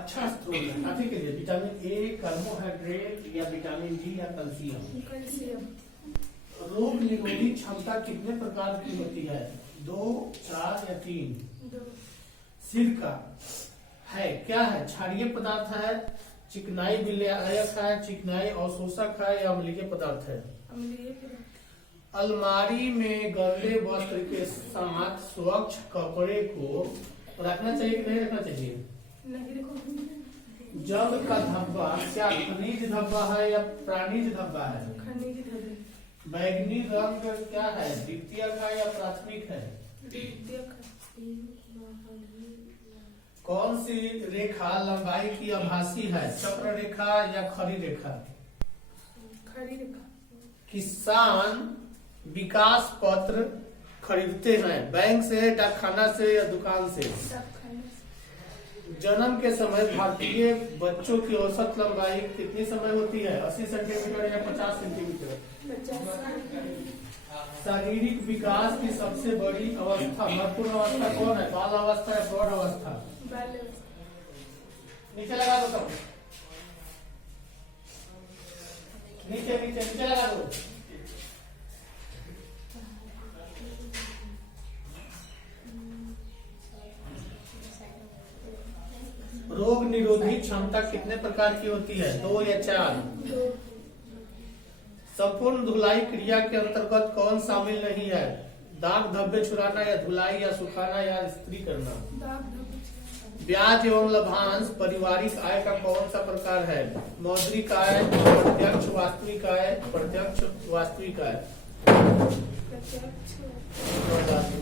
अच्छा स्रोत है काफी के लिए विटामिन ए, कार्बोहाइड्रेट या विटामिन डी या कैल्शियम। रोग निरोधी क्षमता कितने प्रकार की होती है? 2, 4 या 3? सिरका है क्या है? क्षारीय पदार्थ है, चिकनाई विलायक है, चिकनाई अवशोषक है या अम्लीय पदार्थ है? अलमारी में गंदे वस्त्र के साथ स्वच्छ कपड़े को रखना चाहिए कि नहीं रखना चाहिए? जल का धब्बा क्या खनिज धब्बा है या प्राणिज धब्बा है? बैंगनी रंग क्या है? द्वितीयक है या प्राथमिक है? कौन सी रेखा लंबाई की आभासी है? चक्र रेखा या खड़ी रेखा? खड़ी रेखा। किसान विकास पत्र खरीदते हैं बैंक से, डाकखाना से या दुकान से? जन्म के समय भारतीय बच्चों की औसत लंबाई कितनी समय होती है? 80 सेंटीमीटर या 50 सेंटीमीटर? शारीरिक विकास की सबसे बड़ी अवस्था, महत्वपूर्ण अवस्था कौन है? बाल अवस्था या प्रौढ़ अवस्था? नीचे लगा दो सब, नीचे नीचे नीचे लगा दो। रोग निरोधी क्षमता कितने प्रकार की होती है? 2 या 4? संपूर्ण धुलाई क्रिया के अंतर्गत कौन शामिल नहीं है? दाग धब्बे छुड़ाना या धुलाई या सुखाना या इस्त्री करना? ब्याज एवं लाभांश पारिवारिक आय का कौन सा प्रकार है? मौद्रिक आय, प्रत्यक्ष वास्तविक आय, प्रत्यक्ष वास्तविक आय?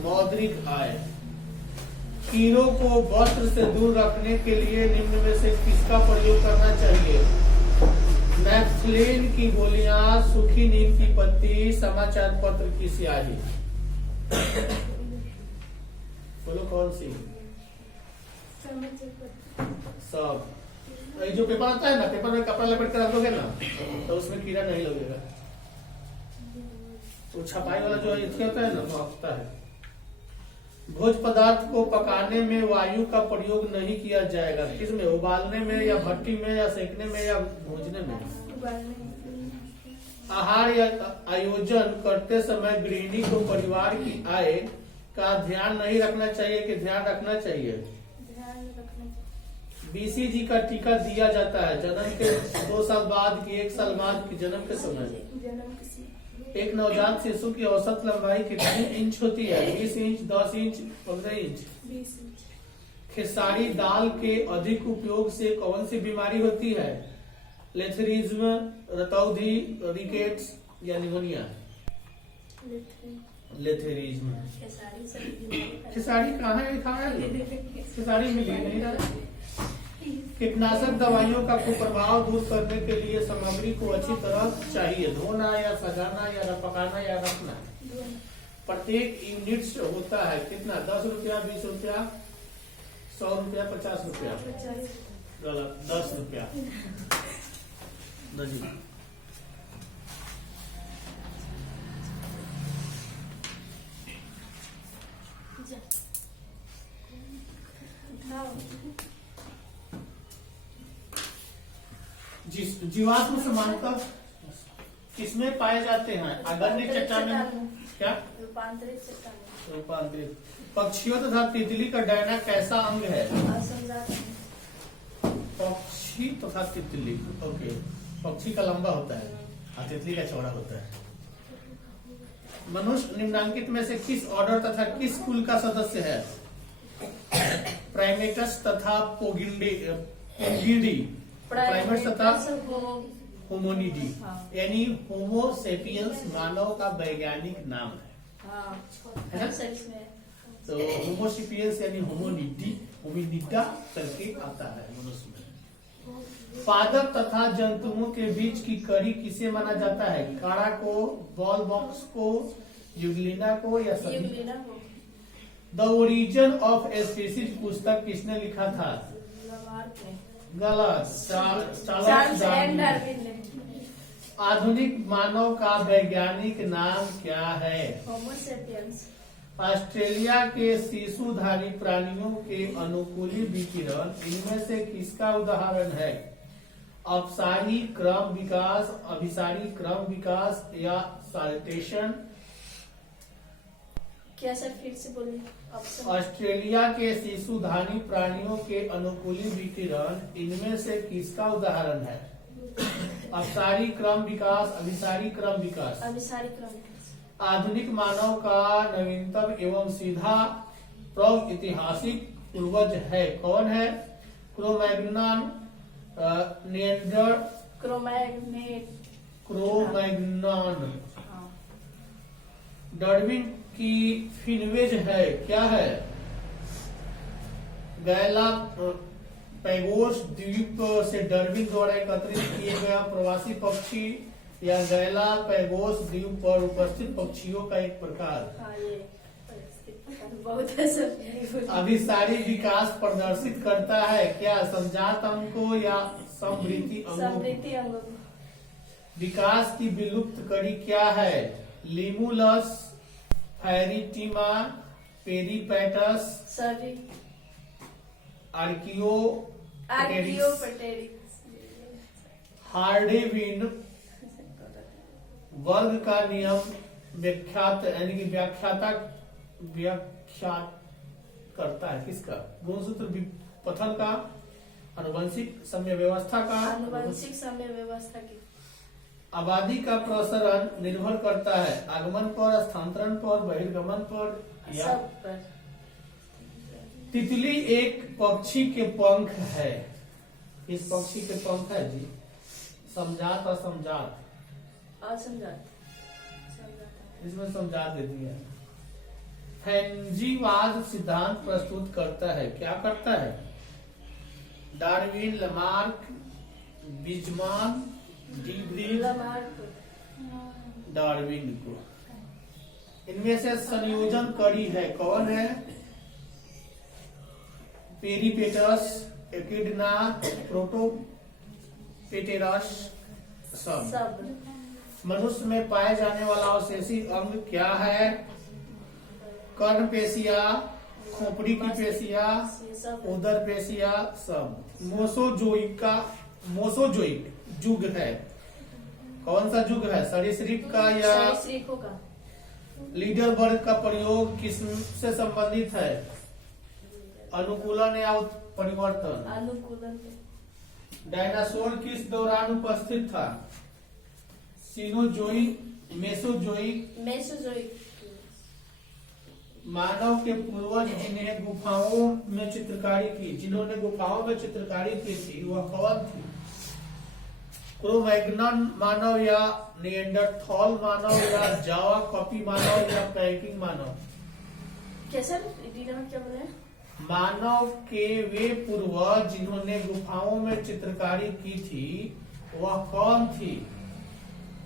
मौद्रिक आय। कीड़ों को वस्त्र से दूर रखने के लिए निम्न में से किसका प्रयोग करना चाहिए? नैप्थलीन की गोलियां, सूखी नीम की पत्ती, समाचार पत्र की स्याही? बोलो कौन सी? सब। ये जो पेपर आता है ना, पेपर में कपड़ा लपेट कर रख दोगे ना तो उसमें कीड़ा नहीं लगेगा। तो छपाई वाला जो इसके होता है ना वो हफ्ता है। भोज पदार्थ को पकाने में वायु का प्रयोग नहीं किया जाएगा, किसमें? उबालने में या भट्टी में या सेकने में या भूनने में? आहार या आयोजन करते समय गृहिणी को परिवार की आय का ध्यान नहीं रखना चाहिए कि ध्यान रखना चाहिए? BCG का टीका दिया जाता है जन्म के 2 साल बाद की 1 साल बाद की जन्म के समय। एक नवजात शिशु की औसत लंबाई कितनी इंच होती है? 20 इंच, 10 इंच, 15 इंच? 20 इंच। खेसारी दाल के अधिक उपयोग से कौन सी बीमारी होती है? लेथरिज्म, रतौंधी, रिकेट्स या निमोनिया? लेथरिज्म। खेसारी कहाँ है? खेसारी मिली नहीं रहा। कीटनाशक दवाइयों का कुप्रभाव दूर करने के लिए सामग्री को अच्छी तरह चाहिए धोना या सजाना या पकाना या रखना? प्रत्येक यूनिट होता है कितना? 10 रुपया, 20 रुपया, 100 रुपया, 50 रुपया? गलत, 10 रुपया। नहीं, जीवात्म समानता किसमें पाए जाते हैं? अग्नि चट्टान में क्या? रूपांतरित। पक्षियों तथा तितली का डायना कैसा अंग है? पक्षी तथा तितली, ओके। पक्षी का लंबा होता है, तितली का चौड़ा होता है। मनुष्य निम्नांकित में से किस ऑर्डर तथा किस कुल का सदस्य है? प्राइमेटस तथा पोगिडी, प्राइमेट्स तथा होमोनिडी, यानी होमोसेपियंस मानव का वैज्ञानिक नाम है ना? तो होमोसेपियंस यानी होमिनिडा करके आता है मनुष्य में। पादप तथा जंतुओं के बीच की कड़ी किसे माना जाता है? काड़ा को, बॉल बॉक्स को, यूग्लिना को या सभी? The origin of a species पुस्तक किसने लिखा था? गलत, चार्ल्स डार्विन ने। आधुनिक मानव का वैज्ञानिक नाम क्या है? होमो सेपियंस। ऑस्ट्रेलिया के शिशुधारी प्राणियों के अनुकूली विकिरण इनमें से किसका उदाहरण है? अपसारी क्रम विकास, अभिसारी क्रम विकास या साल्टेशन? क्या सर फिर से बोलिए ऑप्शन। ऑस्ट्रेलिया के शिशुधारी प्राणियों के अनुकूली विकिरण इनमें से किसका उदाहरण है? अपसारी क्रम विकास, अभिसारी क्रम विकास? अभिसारी क्रम विकास। आधुनिक मानव का नवीनतम एवं सीधा प्रागैतिहासिक पूर्वज है कौन है? Cro-Magnon, Neander, Cro-Magnon. डार्विन की फिनवेज है क्या है? गैलापैगोस द्वीप से डार्विन द्वारा एकत्रित किए गया प्रवासी पक्षी या गैलापैगोस द्वीप पर उपस्थित पक्षियों का एक प्रकार? अभिसारी विकास प्रदर्शित करता है क्या? संजात अंकों या समृद्धि अंगों? विकास की विलुप्त कड़ी क्या है? Limulus, फैरिटीमा, पेरिपेटस, Archaeopteryx. हार्डेविन वर्ग का नियम व्याख्यात यानी कि व्याख्यात करता है किसका? गुणसूत्र पथन का, आनुवंशिक समय व्यवस्था का, आनुवंशिक समय व्यवस्था की। आबादी का प्रसरण निर्भर करता है आगमन पर, स्थानांतरण पर, बहिर्गमन पर या सब पर। तितली एक पक्षी के पंख है। इस पक्षी के पंख है जी? समझात, असमझात? असमझात। इसमें समझात दे दिया। फैंजीवाद सिद्धांत प्रस्तुत करता है क्या करता है? Darwin, Lamarck, Weismann, de Vries? Darwin को। इनमें से संयोजन कड़ी है कौन है? पेरिपेटस, एकिडना, प्रोटोपेटेरस, सब। मनुष्य में पाए जाने वाला अवशेषी अंग क्या है? कर्ण पेशिया, खोपड़ी की पेशिया, उदर पेशिया, सब। मोसोजोइक युग है कौन सा युग है? सरीसृप का या सरीसृपों का? लीडर वर्ग का प्रयोग किस से संबंधित है? अनुकूलन या परिवर्तन? अनुकूलन। डायनासोर किस दौरान उपस्थित था? Cenozoic, Mesozoic? मेसोजोइक। मानव के पूर्वज जिन्होंने गुफाओं में चित्रकारी की थी वह कौन थी? क्रो-मैग्नन मानव या निएंडरथॉल मानव या जावा कॉपी मानव या पैकिंग मानव? कैसा क्या बोले? मानव के वे पूर्वज जिन्होंने गुफाओं में चित्रकारी की थी वह कौन थी?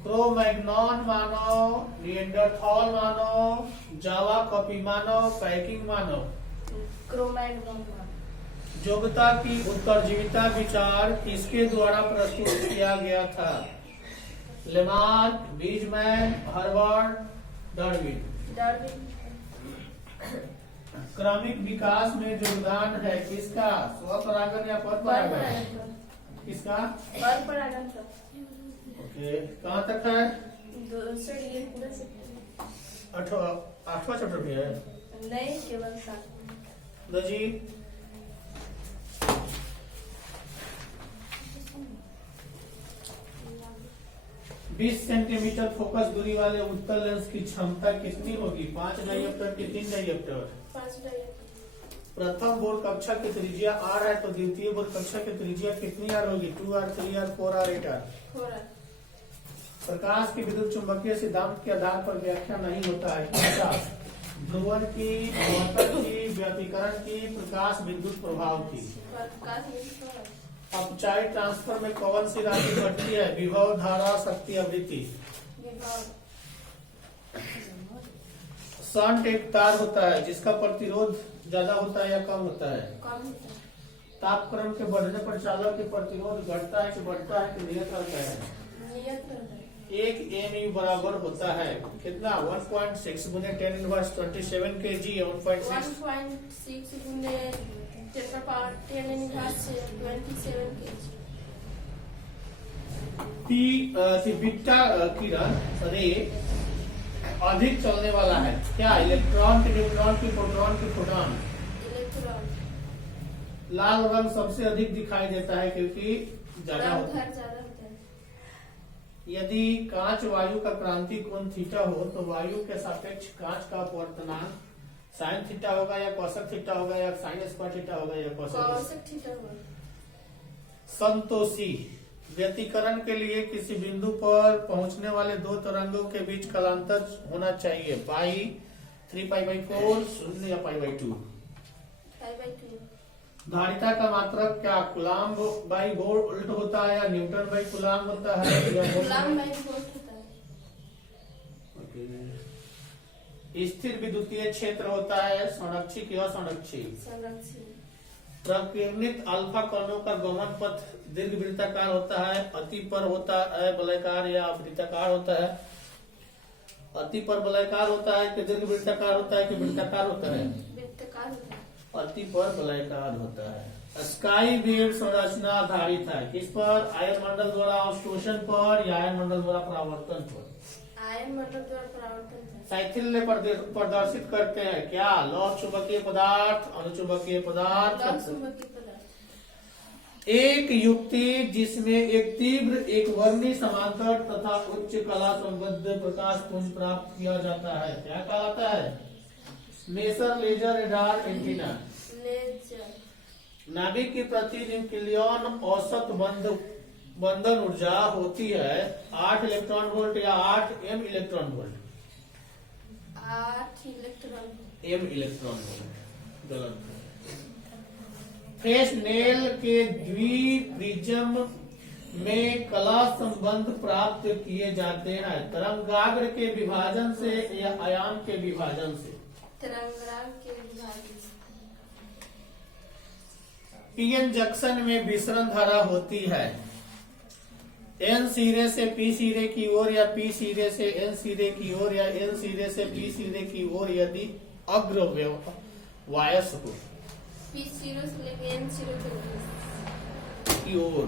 क्रो-मैग्नन मानव, निएंडरथॉल मानव, जावा कॉपी मानव, पैकिंग मानव? क्रो-मैग्नन। योग्यता की उत्तरजीविता विचार किसके द्वारा प्रस्तुत किया गया था? Lamarck, Weismann, Harvard, Darwin? क्रमिक विकास में योगदान है किसका? स्वपरागन या परपरागन? किसका? परपरागन का। ओके, कहाँ तक है? आठवां चैप्टर भी है? नहीं, केवल 7। जी 20 सेंटीमीटर फोकस दूरी वाले उत्तल लेंस की क्षमता कितनी होगी? 5 डायप्टर की 3 डायप्टर? 5 डायप्टर। प्रथम बोर्ड कक्षा की त्रिज्या r है तो द्वितीय बोर्ड कक्षा की त्रिज्या कितनी r होगी? 2r, 3r, 4r, 8r? प्रकाश के विद्युत चुंबकीय सिद्धांत के आधार पर व्याख्या नहीं होता है किसका? ध्रुवन की, द्वितीय की, व्यापीकरण की, प्रकाश विद्युत प्रभाव की? अपचाई ट्रांसफर में कौन सी राशि घटती है? विभव, धारा, शक्ति, आवृत्ति? शंट एक तार होता है जिसका प्रतिरोध ज्यादा होता है या कम होता है? तापक्रम के बढ़ने पर चालक के प्रतिरोध घटता है कि बढ़ता है कि नियत रहता है? एक mu बराबर होता है कितना 1.6 गुने 10 इनवर्स 27 kg 1.6 1.6 गुने 10 इनवर्स 27 kg। बीटा किरण रे अधिक चलने वाला है क्या? इलेक्ट्रॉन की, न्यूट्रॉन की, प्रोटॉन की, फोटॉन? इलेक्ट्रॉन। लाल रंग सबसे अधिक दिखाई देता है क्योंकि ज्यादा होता है। यदि कांच वायु का क्रांति कोण थीटा हो तो वायु के सापेक्ष कांच का अपवर्तनांक साइन थीटा होगा या कोसेक थीटा होगा या साइन स्क्वायर थीटा होगा या कोसेक थीटा होगा। संतोषी व्यतिकरण के लिए किसी बिंदु पर पहुंचने वाले दो तरंगों के बीच कालांतर होना चाहिए पाई 3π/4 शून्य या π/2। धारिता का मात्रक क्या कूलम्ब बाई वोल्ट होता है या न्यूटन बाई कूलम्ब होता है या कूलम्ब बाई वोल्ट होता है। स्थिर विद्युतीय क्षेत्र होता है संरक्षित या संरक्षित? प्रकीर्णित अल्फा कणों का गमन पथ दीर्घ वृत्ताकार होता है अति पर होता है वलयाकार या वृत्ताकार होता है? अति पर वलयाकार होता है कि दीर्घ वृत्ताकार होता है कि वृत्ताकार होता है? वृत्ताकार होता है। अति पर वलयाकार होता है। स्काई वेव संरचना आधारित है किस पर? आयन मंडल द्वारा अवशोषण पर या आयन मंडल द्वारा परावर्तन पर? आयन मंडल द्वारा परावर्तन। साइकिल प्रदर्शित करते हैं क्या? लौह चुंबकीय पदार्थ, अनुचुंबकीय पदार्थ। एक युक्ति जिसमें एक तीव्र एक वर्णी समांतर तथा उच्च कला संबद्ध प्रकाश पुंज प्राप्त किया जाता है क्या कहलाता है? Maser laser radar antenna. नाभिक की प्रति न्यूक्लियन औसत बंधन ऊर्जा होती है 8 इलेक्ट्रॉन वोल्ट या 8 M electron volt? 8 electron M electron volt गलत। फ्रेस्नेल के द्विप्रिज्म में कला संबंध प्राप्त किए जाते हैं तरंगाग्र के विभाजन से या आयाम के विभाजन से? तरंगाग्र के विभाजन से। पीएन जंक्शन में विसरण धारा होती है एन सिरे से पी सिरे की ओर या पी सिरे से एन सिरे की ओर या एन सिरे से पी सिरे की ओर यदि अग्रवायस हो। P0 से लेकर N0 की ओर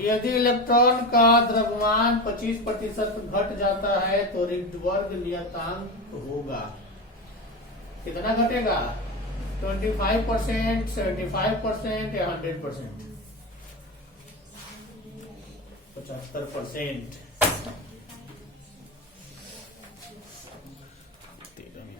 यदि इलेक्ट्रॉन का द्रव्यमान 25% घट जाता है तो रिक्टबर्ग नियतांक होगा कितना घटेगा? 25%, 75% या 100%? 75%।